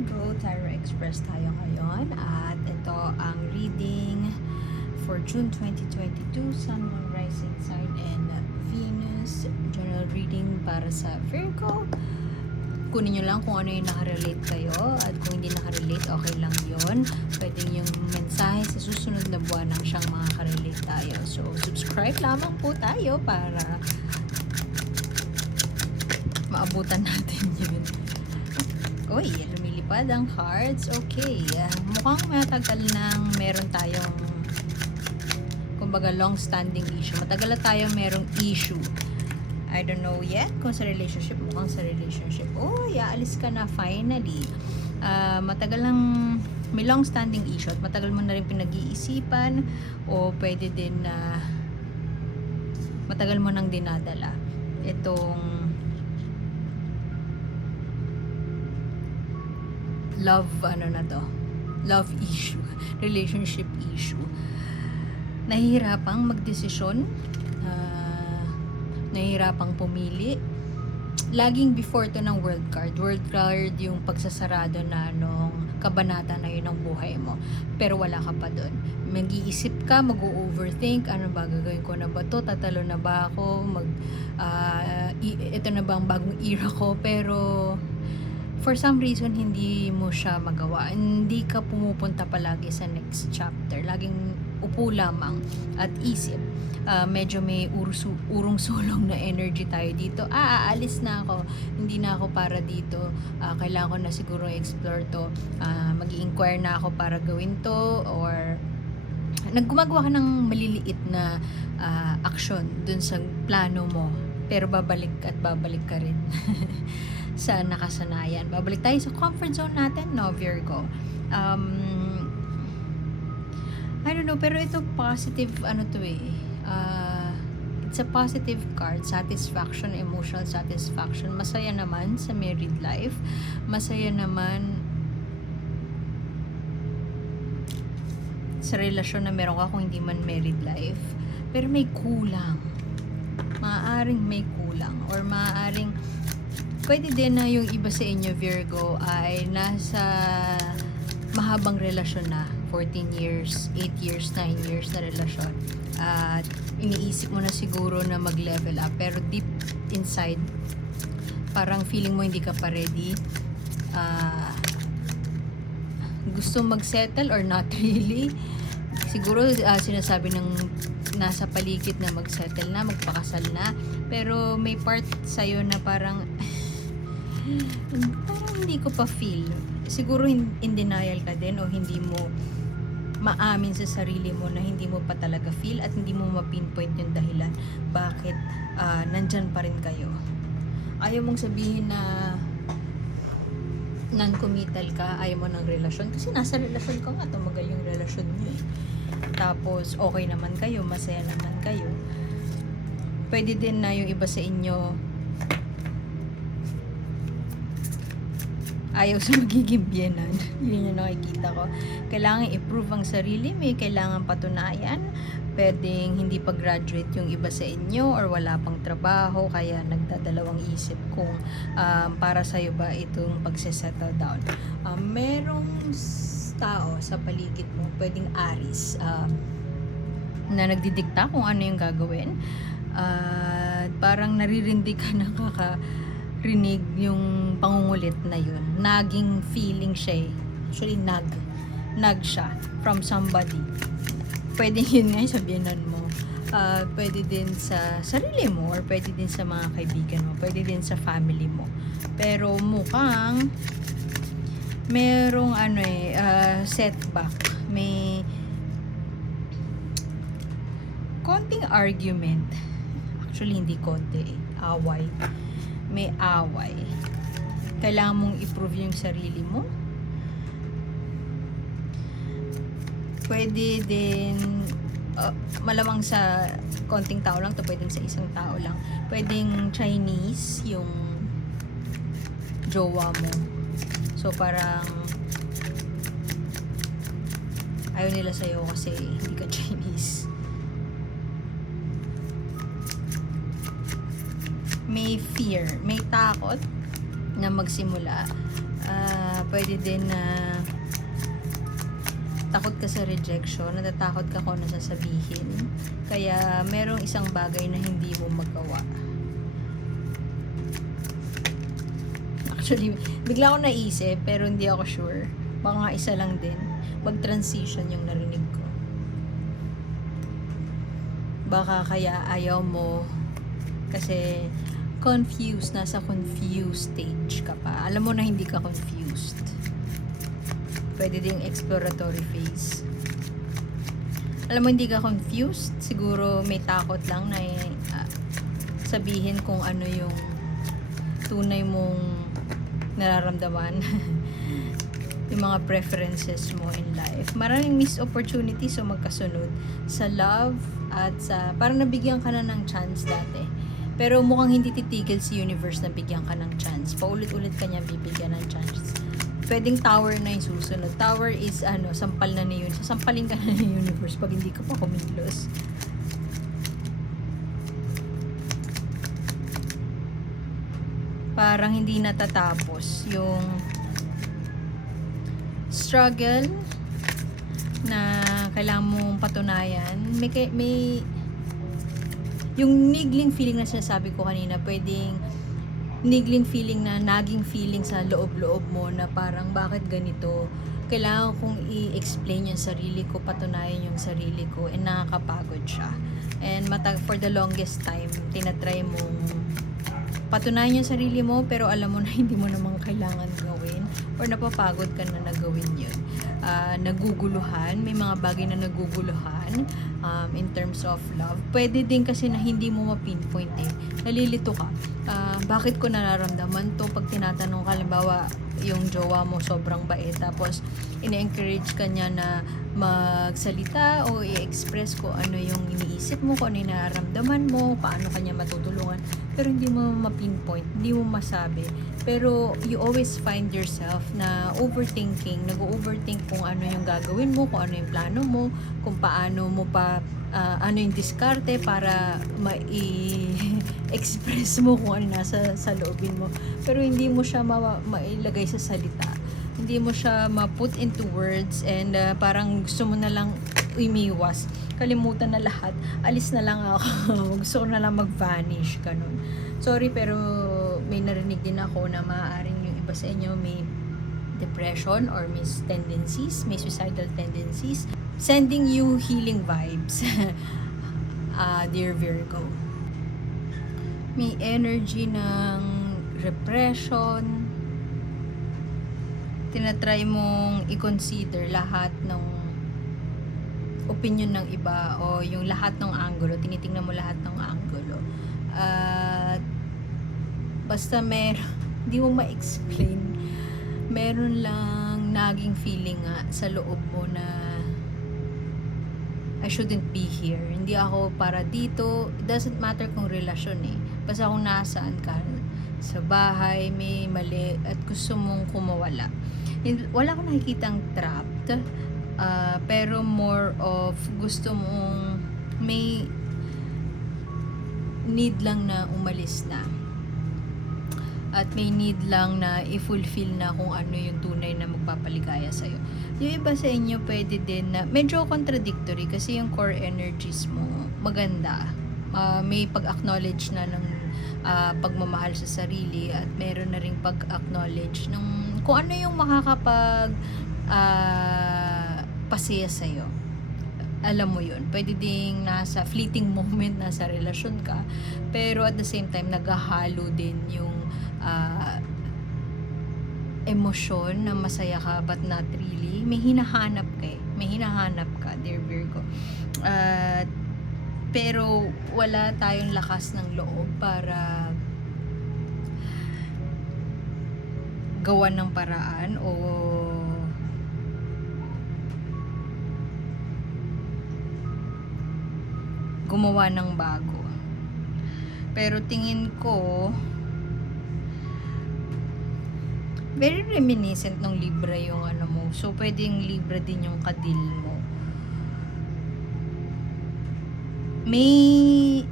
Virgo, Tarot Express tayo ngayon at ito ang reading for June 2022, Sun, Moon, Rising Sign and Venus. General reading para sa Virgo. Kunin nyo lang kung ano yung nakarelate kayo at kung hindi nakarelate, okay lang yon. Pwede yung mensahe sa susunod na buwan nang siyang makaka-relate tayo. So, subscribe lamang po tayo para maabutan natin yun. Uy, lumilipad ang cards. Okay. Mukhang matagal nang meron tayong kumbaga long-standing issue. Matagal na tayo merong issue. I don't know yet kung sa relationship. Mukhang sa relationship. Oh, aalis ka na finally. Matagal nang may long-standing issue at matagal mo na rin pinag-iisipan o pwede din na matagal mo nang dinadala itong love issue, relationship issue. Nahihirapang magdesisyon, nahihirapang pumili. Laging before to ng world card yung pagsasarado na nung kabanata na yun ng buhay mo, pero wala ka pa doon. Mag-iisip ka, mag-overthink, ano ba gagawin ko na ba to, tatalo na ba ako, ito na ba ang bagong era ko, pero for some reason, hindi mo siya magawa. Hindi ka pumupunta palagi sa next chapter. Laging upo lamang at isip. Medyo may urong-sulong na energy tayo dito. Aalis na ako. Hindi na ako para dito. Kailangan ko na siguro explore to. Mag-i-inquire na ako para gawin to. Or naggumagawa ka ng maliliit na aksyon dun sa plano mo. Pero babalik at babalik ka rin. Sa nakasanayan. Babalik tayo sa comfort zone natin, no, Virgo. I don't know, pero ito positive, it's a positive card, satisfaction, emotional satisfaction. Masaya naman sa married life. Masaya naman sa relasyon na meron ka kung hindi man married life. Pero may kulang. Maaaring may kulang. Or maaaring pwede din na yung iba sa inyo, Virgo, ay nasa mahabang relasyon na. 14 years, 8 years, 9 years na relasyon. At iniisip mo na siguro na mag-level up. Pero deep inside, parang feeling mo hindi ka pa ready. Gusto mag-settle or not really. Siguro sinasabi ng nasa paligid na mag-settle na, magpakasal na. Pero may part sa'yo na parang hindi ko pa feel. Siguro in denial ka din o hindi mo maamin sa sarili mo na hindi mo pa talaga feel at hindi mo ma-pinpoint yung dahilan bakit nandyan pa rin kayo. Ayaw mong sabihin na non-committal ka, ayaw mo ng relasyon kasi nasa relasyon ka nga, tumagal yung relasyon niyo eh. Tapos okay naman kayo, masaya naman kayo. Pwede din na yung iba sa inyo ayaw sa magiging biyenan. Yun yung nakikita ko. Kailangan i-prove ang sarili. May kailangan patunayan. Pwedeng hindi pa graduate yung iba sa inyo or wala pang trabaho kaya nagdadalawang isip kung para sa'yo ba itong pagse-settle down. Merong tao sa paligid mo, pwedeng Aries, na nagdidikta kung ano yung gagawin. Parang naririndi ka na rinig yung pangungulit na yun. Naging feeling siya eh. Actually, nag siya from somebody. Pwede yun nga sabihanan mo. Pwede din sa sarili mo or pwede din sa mga kaibigan mo. Pwede din sa family mo. Pero mukhang merong setback. May konting argument. Actually, hindi konti eh. Away. May away. Kailangan mong i-prove yung sarili mo. Pwede din malamang sa konting tao lang to, pwedeng sa isang tao lang. Pwedeng Chinese yung jowa mo. So parang ayaw nila sa'yo kasi hindi ka Chinese. may fear, may takot na magsimula. pwede din na takot ka sa rejection, natatakot ka kung ano sasabihin. Kaya merong isang bagay na hindi mo magawa. Actually, bigla ako naisip pero hindi ako sure. Baka nga isa lang din. Mag-transition yung narinig ko. Baka kaya ayaw mo kasi confused, nasa confused stage ka pa. Alam mo na hindi ka confused. Pwede ding exploratory phase. Alam mo, hindi ka confused. Siguro may takot lang na sabihin kung ano yung tunay mong nararamdaman. Yung mga preferences mo in life. Maraming missed opportunities o magkasunod sa love at sa... Parang nabigyan ka na ng chance dati. Pero mukhang hindi titigil si universe na bigyan ka ng chance. Paulit-ulit ka niya bibigyan ng chance. Pwedeng tower na yung susunod. Tower is sampal na ni yun. Sasampalin ka na ni universe pag hindi ka pa kumilos. Parang hindi natatapos yung struggle na kailangan mong patunayan. May yung niggling feeling na sinasabi ko kanina, pwedeng niggling feeling na naging feeling sa loob-loob mo na parang bakit ganito, kailangan kong i-explain yung sarili ko, patunayan yung sarili ko, and nakakapagod siya. And for the longest time tinatry mong patunayan yung sarili mo pero alam mo na hindi mo naman kailangan gawin or napapagod ka na nagawin yun. Naguguluhan, may mga bagay na naguguluhan in terms of love. Pwede din kasi na hindi mo ma-pinpoint nalilito ka. Bakit ko nararamdaman to pag tinatanong ka, halimbawa yung jowa mo sobrang bait tapos ina-encourage ka niya na magsalita o i-express ko ano yung iniisip mo, kung ano yung nararamdaman mo, paano kanya matutulungan, pero hindi mo ma-pinpoint, hindi mo masabi. Pero you always find yourself na overthinking, nag-overthink kung ano yung gagawin mo, kung ano yung plano mo, kung paano mo pa ano yung diskarte para ma-express mo kung ano nasa sa loobin mo. Pero hindi mo siya mailagay sa salita. Hindi mo siya ma-put into words and parang gusto mo na lang umiwas. Kalimutan na lahat. Alis na lang ako. Gusto ko na lang mag-vanish. Ganun. Sorry pero may narinig din ako na maaaring yung iba sa inyo may depression or may tendencies, may suicidal tendencies. Sending you healing vibes. Dear Virgo. May energy ng repression. Tinatry mong i-consider lahat ng opinion ng iba o yung lahat ng angulo. Tinitingnan mo lahat ng angulo. Basta hindi mo ma-explain. Meron lang naging feeling sa loob mo na I shouldn't be here. Hindi ako para dito. It doesn't matter kung relasyon Basta kung nasaan ka sa bahay, may mali at gusto mong kumawala. Wala akong nakikitang trapped. Pero more of gusto mong may need lang na umalis na. At may need lang na i-fulfill na kung ano yung tunay na magpapaligaya sa'yo. Yung iba sa inyo pwede din na medyo contradictory kasi yung core energies mo maganda. May pag-acknowledge na ng pagmamahal sa sarili at meron na ring pag-acknowledge ng kung ano yung makakapag pasaya sa'yo. Alam mo yun. Pwede ding nasa fleeting moment, nasa relasyon ka. Pero at the same time, naghahalo din yung emosyon na masaya ka but not really. May hinahanap ka May hinahanap ka, dear Virgo. Pero wala tayong lakas ng loob para gawan ng paraan o gumawa ng bago. Pero tingin ko very reminiscent ng Libra yung ano mo. So pwedeng Libra din yung kadil mo. May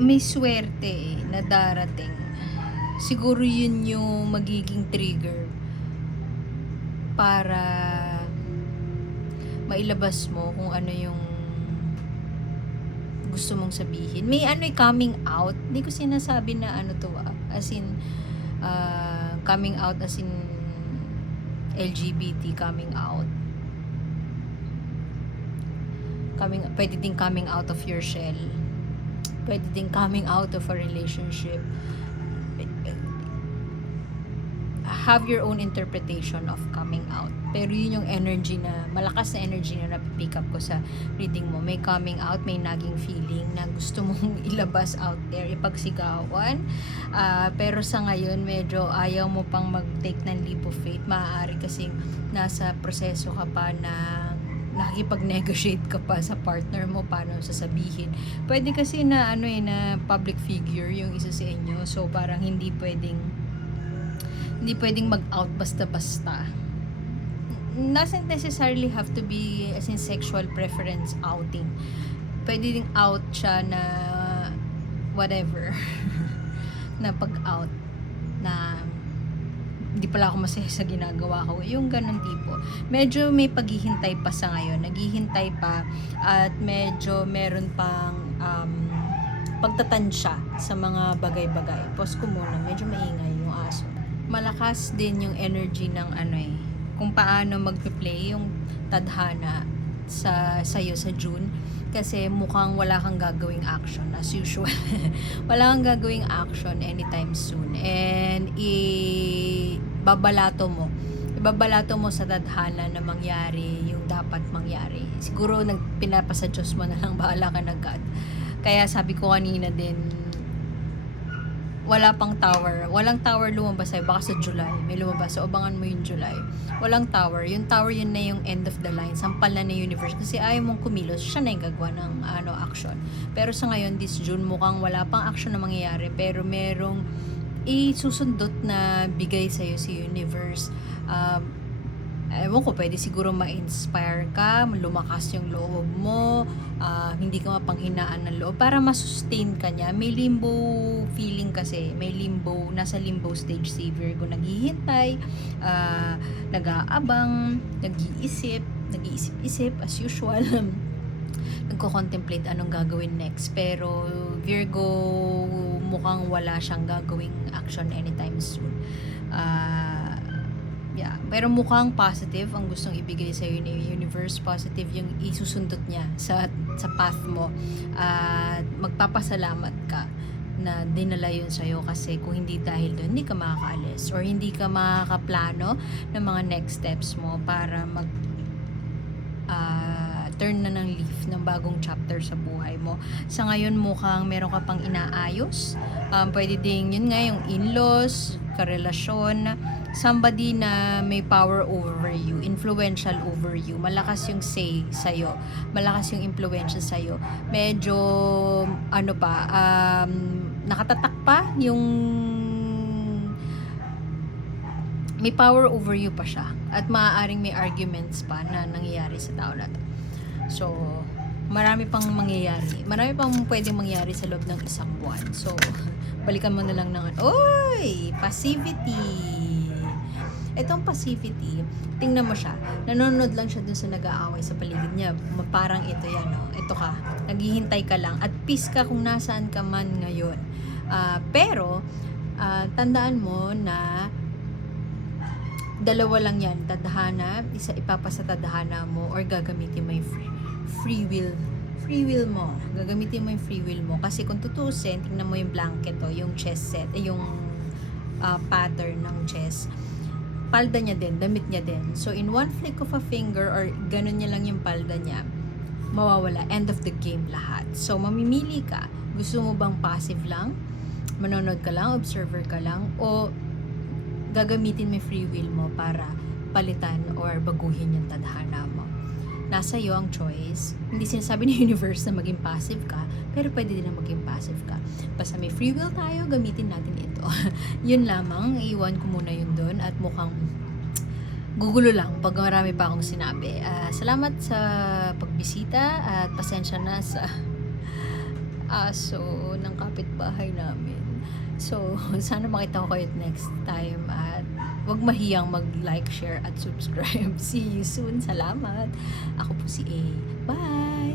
may swerte na darating. Siguro yun yung magiging trigger para mailabas mo kung ano yung gusto mong sabihin. May coming out. Hindi ko sinasabi na to as in coming out as in LGBT coming out. Pwede din coming out of your shell. Pwede din coming out of a relationship. Have your own interpretation of coming out. Pero yun yung energy na, malakas na energy na napipick up ko sa reading mo. May coming out, may naging feeling na gusto mong ilabas out there, ipagsigawan. Pero sa ngayon, medyo ayaw mo pang mag-take ng leap of faith. Maaari kasing nasa proseso ka pa na nakikipag-negotiate ka pa sa partner mo paano sasabihin. Pwede kasi na na public figure yung isa sa inyo. So parang hindi pwedeng mag-out basta-basta. Doesn't necessarily have to be as in sexual preference outing. Pwede ding out siya na whatever. Na pag-out na hindi pala ako masaya sa ginagawa ko. Yung ganun tipo. Medyo may paghihintay pa sa ngayon. Naghihintay pa at medyo meron pang pagtatansya sa mga bagay-bagay. Pause ko muna. Medyo maingay yung aso. Malakas din yung energy ng kung paano magpe-play yung tadhana sa'yo sa June, kasi mukhang wala kang gagawing action as usual. Wala kang gagawing action anytime soon, and ibabalato mo sa tadhana na mangyari yung dapat mangyari. Siguro pinapasa Diyos mo na lang, bahala ka na God. Kaya sabi ko kanina din, walang tower lumabas sa'yo, baka sa July may lumabas, so abangan mo yung July. Walang tower, yung tower yun na yung end of the line, sampal na ng universe, kasi ayaw mong kumilos, siya na yung gagawa ng action. Pero sa ngayon, this June, mukhang wala pang action na mangyayari, pero merong isusundot na bigay sa'yo si universe. Ewan ko, pwede siguro ma-inspire ka, lumakas yung loob mo, hindi ka mapanghinaan ng loob para masustain ka niya. May limbo feeling kasi, nasa limbo stage si Virgo, naghihintay, nag-aabang, nag-iisip as usual. Nagko-contemplate anong gagawin next, pero Virgo mukhang wala siyang gagawing action anytime soon. Pero mukhang positive ang gustong ibigay sa iyo ni universe. Positive yung isusundot niya sa path mo, at magpapasalamat ka na dinala yun sa'yo, kasi kung hindi dahil doon, hindi ka makakaalis or hindi ka makakaplano ng mga next steps mo para turn na ng leaf ng bagong chapter sa buhay mo. Sa ngayon, mukhang meron ka pang inaayos. Pwede ding, yun nga, yung in-laws, karelasyon, somebody na may power over you, influential over you, malakas yung say sa'yo, malakas yung impluensya sa'yo. Medyo, nakatatak pa yung may power over you pa siya, at maaaring may arguments pa na nangyayari sa tao na to. So, marami pang pwedeng mangyari sa loob ng isang buwan. So, balikan mo na lang ng passivity. Itong passivity, tingnan mo siya, nanonood lang siya dun sa nag-aaway sa paligid niya. Parang ito yan, ito ka, naghihintay ka lang, at peace ka kung nasaan ka man ngayon. Pero, tandaan mo na dalawa lang yan, tadhana, isa ipapasa tadhana mo, or gagamitin mo yung free will mo. Gagamitin mo yung free will mo, kasi kung tutusin, tingnan mo yung blanket yung chess set, yung pattern ng chess, palda niya din, damit niya din. So in one flick of a finger, or ganun niya lang yung palda niya, mawawala, end of the game lahat. So mamimili ka, gusto mo bang passive lang, manonood ka lang, observer ka lang, o gagamitin mo free will mo para palitan or baguhin yung tadhana mo. Nasa iyo ang choice. Hindi sinasabi ni universe na maging passive ka, pero pwede din na maging passive ka. Basta may free will tayo, gamitin natin ito. Yun lamang, iiwan ko muna yun doon, at mukhang gugulo lang pag marami pa akong sinabi. Salamat sa pagbisita, at pasensya na sa aso ng kapitbahay namin. So, sana makita ko kayo next time at huwag mahiyang mag-like, share at subscribe. See you soon. Salamat. Ako po si A. Bye!